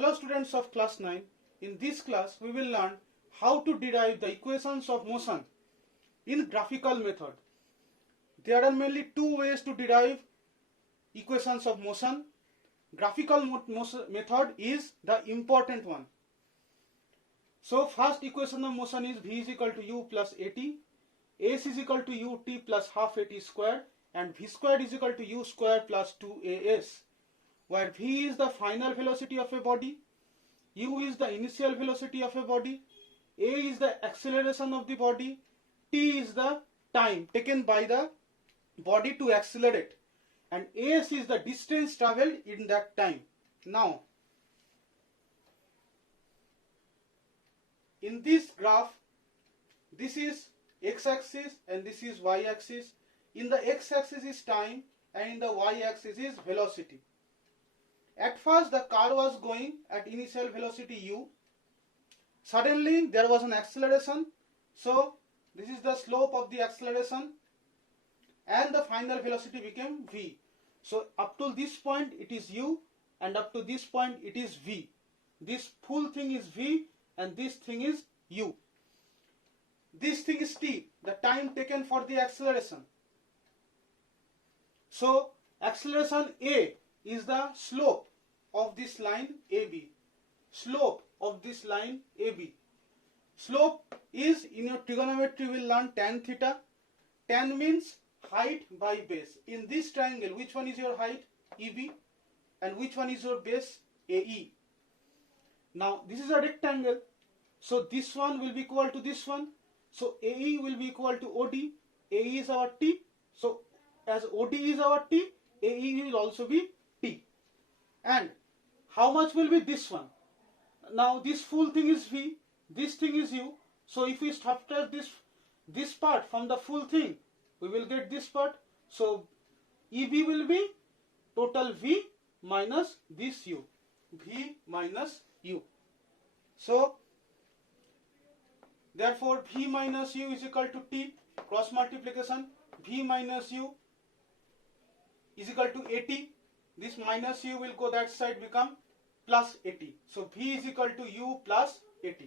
Hello students of class 9. In this class we will learn how to derive the equations of motion in graphical method. There are mainly two ways to derive equations of motion. Graphical method is the important one. So first equation of motion is v is equal to u plus at, s is equal to ut plus half at square, and v square is equal to u square plus 2as, where v is the final velocity of a body, u is the initial velocity of a body, a is the acceleration of the body, t is the time taken by the body to accelerate, and as is the distance travelled in that time. Now, in this graph, this is x-axis and this is y-axis. In the x-axis is time and in the y-axis is velocity. At first the car was going at initial velocity u. Suddenly there was an acceleration. So this is the slope of the acceleration and the final velocity became v. So up to this point it is u and up to this point it is v. This full thing is v and this thing is u. This thing is t, the time taken for the acceleration. So acceleration a is the slope of this line AB. Slope of this line AB. Slope is, in your trigonometry you will learn tan theta. Tan means height by base. In this triangle, which one is your height? EB. And which one is your base? AE. Now this is a rectangle. So this one will be equal to this one. So AE will be equal to OD. AE is our T. So as OD is our T, AE will also be T. And how much will be this one? Now this full thing is V, this thing is U. So if we subtract this part from the full thing, we will get this part. So EB will be total V minus this U. V minus U. So therefore V minus U is equal to T, cross multiplication, V minus U is equal to AT. This minus u will go that side, become plus AT. So v is equal to u plus AT.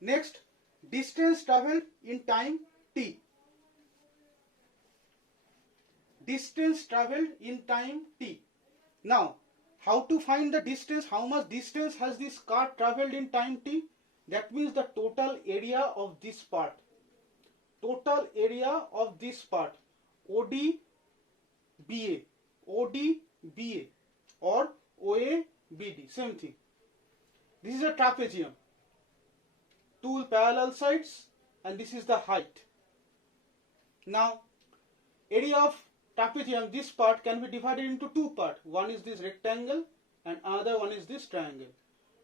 Next, distance travelled in time t. Distance travelled in time t. Now, how to find the distance? How much distance has this car travelled in time t? That means the total area of this part. Total area of this part. OD BA, OD BA or OA BD, same thing. This is a trapezium, two parallel sides, and this is the height. Now, area of trapezium, this part can be divided into two parts. One is this rectangle and another one is this triangle.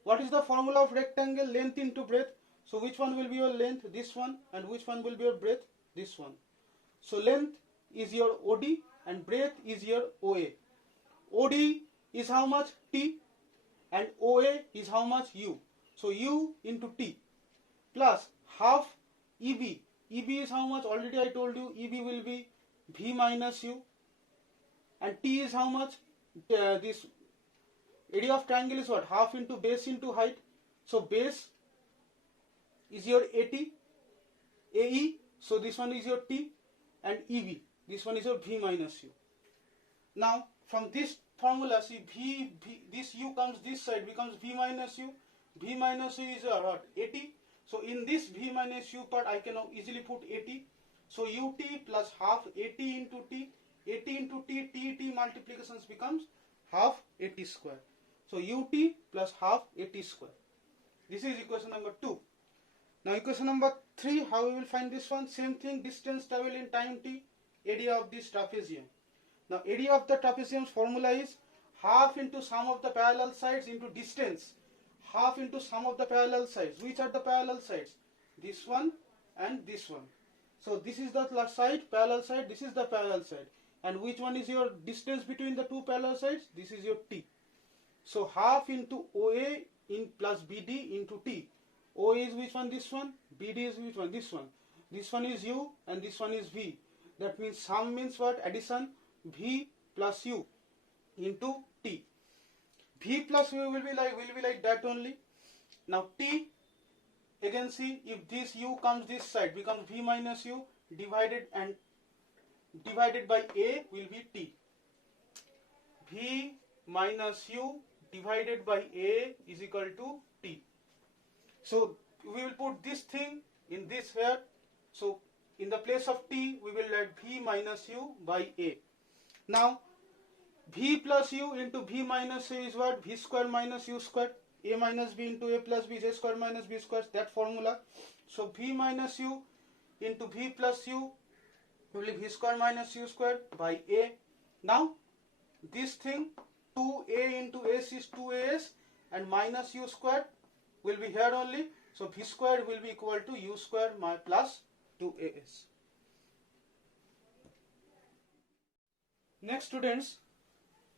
What is the formula of rectangle? Length into breadth. So which one will be your length? This one. And which one will be your breadth? This one. So length is your OD and breadth is your OA. OD is how much? T, and OA is how much? U. So U into T plus half EB. EB is how much? Already I told you, EB will be V minus U, and T is how much? This area of triangle is what? Half into base into height. So base is your AT, AE, so this one is your T, and EB, this one is your V minus U. Now from this formula, see this U comes this side, becomes V minus U. V minus U is what? AT. So in this V minus U part I can now easily put AT. So UT plus half AT into T, AT into T, TT multiplications becomes half AT square. So UT plus half AT square. This is equation number 2. Now equation number 3, how we will find this one? Same thing, distance travelled in time t, area of this trapezium. Now area of the trapezium's formula is half into sum of the parallel sides into distance, half into sum of the parallel sides. Which are the parallel sides? This one and this one. So this is the side, parallel side, this is the parallel side. And which one is your distance between the two parallel sides? This is your t. So half into OA in plus BD into t. OA is which one? This one. BD is which one? This one. This one is U and this one is V. That means sum means what? Addition. V plus U into t. V plus u will be like that only. Now t, again see, if this u comes this side, becomes v minus u divided by a will be t. V minus u divided by a is equal to t. So we will put this thing in this here. So in the place of t, we will add v minus u by a. Now v plus u into v minus a is what? V square minus u square. A minus b into a plus b is a square minus b square. That formula. So v minus u into v plus u will be v square minus u square by a. Now this thing 2a into s is 2as and minus u square will be here only. So v square will be equal to u square plus 2as. Next, students,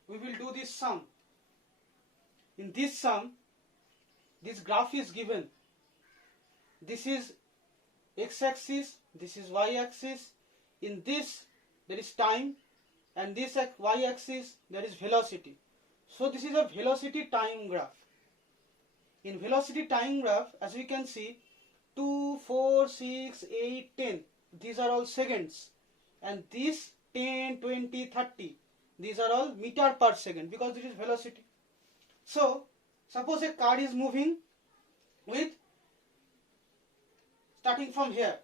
we will do this sum. In this sum, this graph is given. This is x-axis, this is y-axis. In this, there is time, and this y-axis, there is velocity. So this is a velocity time graph. In velocity time graph, as we can see, 2, 4, 6, 8, 10, these are all seconds, and this 10, 20, 30, these are all meter per second, because this is velocity. So suppose a car is moving with, starting from here,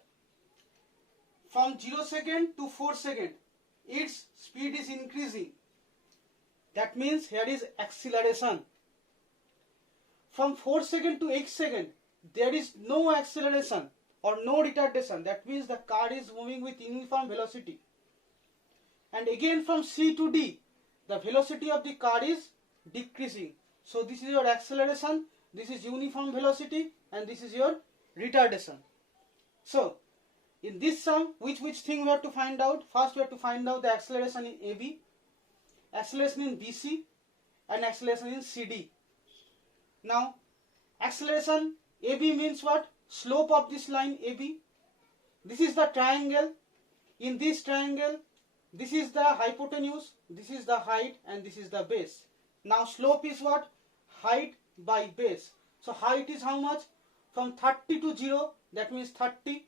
from 0 second to 4 second, its speed is increasing. That means here is acceleration. From 4 second to 8 second, there is no acceleration or no retardation. That means the car is moving with uniform velocity. And again from C to D, the velocity of the car is decreasing. So this is your acceleration, this is uniform velocity, and this is your retardation. So in this sum, which thing we have to find out? First we have to find out the acceleration in AB, acceleration in BC, and acceleration in CD. Now acceleration AB means what? Slope of this line AB. This is the triangle. In this triangle, this is the hypotenuse, this is the height, and this is the base. Now slope is what? Height by base. So height is how much? From 30 to 0, that means 30.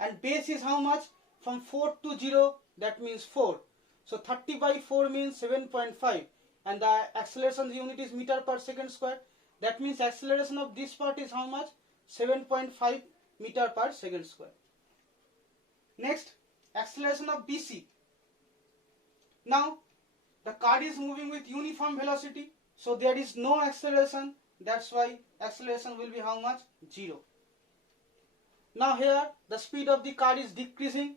And base is how much? From 4 to 0, that means 4. So 30 by 4 means 7.5. And the acceleration unit is meter per second square. That means acceleration of this part is how much? 7.5 meter per second square. Next, acceleration of BC. Now the car is moving with uniform velocity, so there is no acceleration. That's why acceleration will be how much? 0. Now here the speed of the car is decreasing,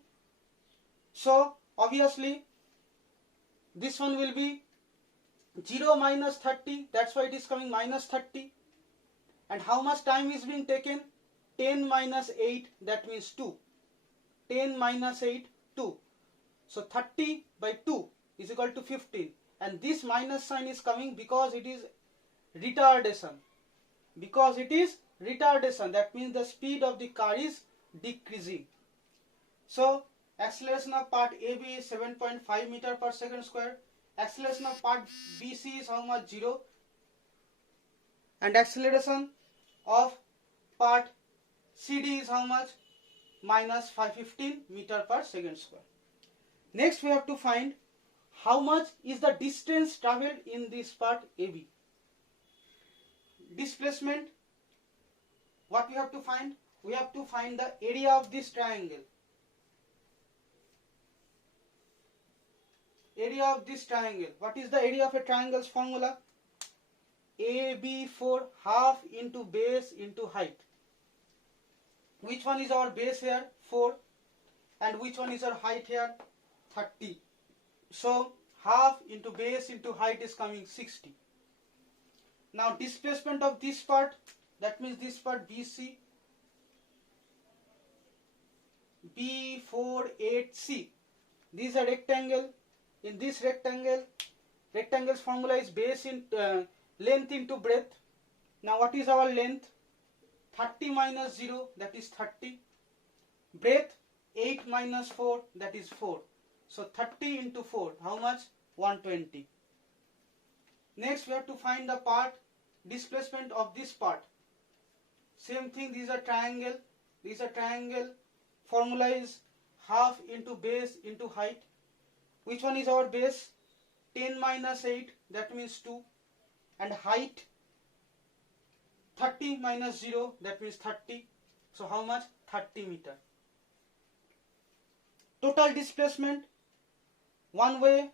so obviously this one will be 0 minus 30. That's why it is coming minus 30. And how much time is being taken? 10 minus 8, that means 2. 10 minus 8, 2. So 30 by 2 is equal to 15. And this minus sign is coming because it is retardation. Because it is retardation, that means the speed of the car is decreasing. So acceleration of part AB is 7.5 meter per second square. Acceleration of part BC is how much? 0. And acceleration of part CD is how much? Minus 515 meter per second square. Next we have to find how much is the distance travelled in this part AB. Displacement, what we have to find? We have to find the area of this triangle. Area of this triangle. What is the area of a triangle's formula? AB4 half into base into height. Which one is our base here? 4. And which one is our height here? 30. So half into base into height is coming 60. Now displacement of this part, that means this part BC, B48C. This is a rectangle. In this rectangle's formula is base in length into breadth. Now what is our length? 30 minus 0, that is 30. Breadth 8 minus 4, that is 4. So 30 into 4, how much? 120. Next we have to find the part displacement of this part. Same thing, these are triangle. These are triangle. Formula is half into base into height. Which one is our base? 10 minus 8, that means 2. And height 30 minus 0, that means 30. So how much? 30 meter. Total displacement, one way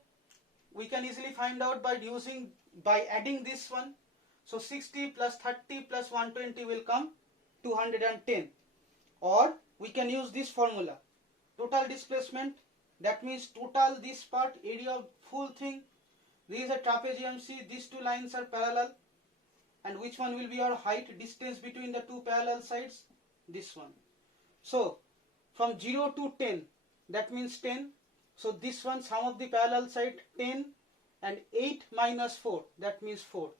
we can easily find out by adding this one. So 60 plus 30 plus 120 will come 210. Or we can use this formula. Total displacement, that means total this part, area of full thing. This is a trapezium. See, these two lines are parallel. And which one will be our height, distance between the two parallel sides? This one. So from 0 to 10, that means 10. So this one, sum of the parallel side 10 and 8 minus 4, that means 4.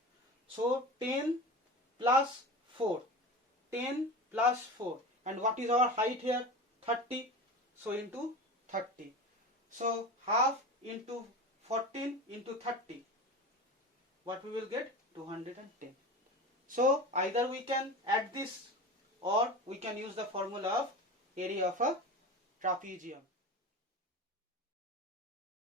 So 10 plus 4, 10 plus 4. And what is our height here? 30. So into 30. So half into 14 into 30. What we will get? 210. So either we can add this or we can use the formula of area of a trapezium.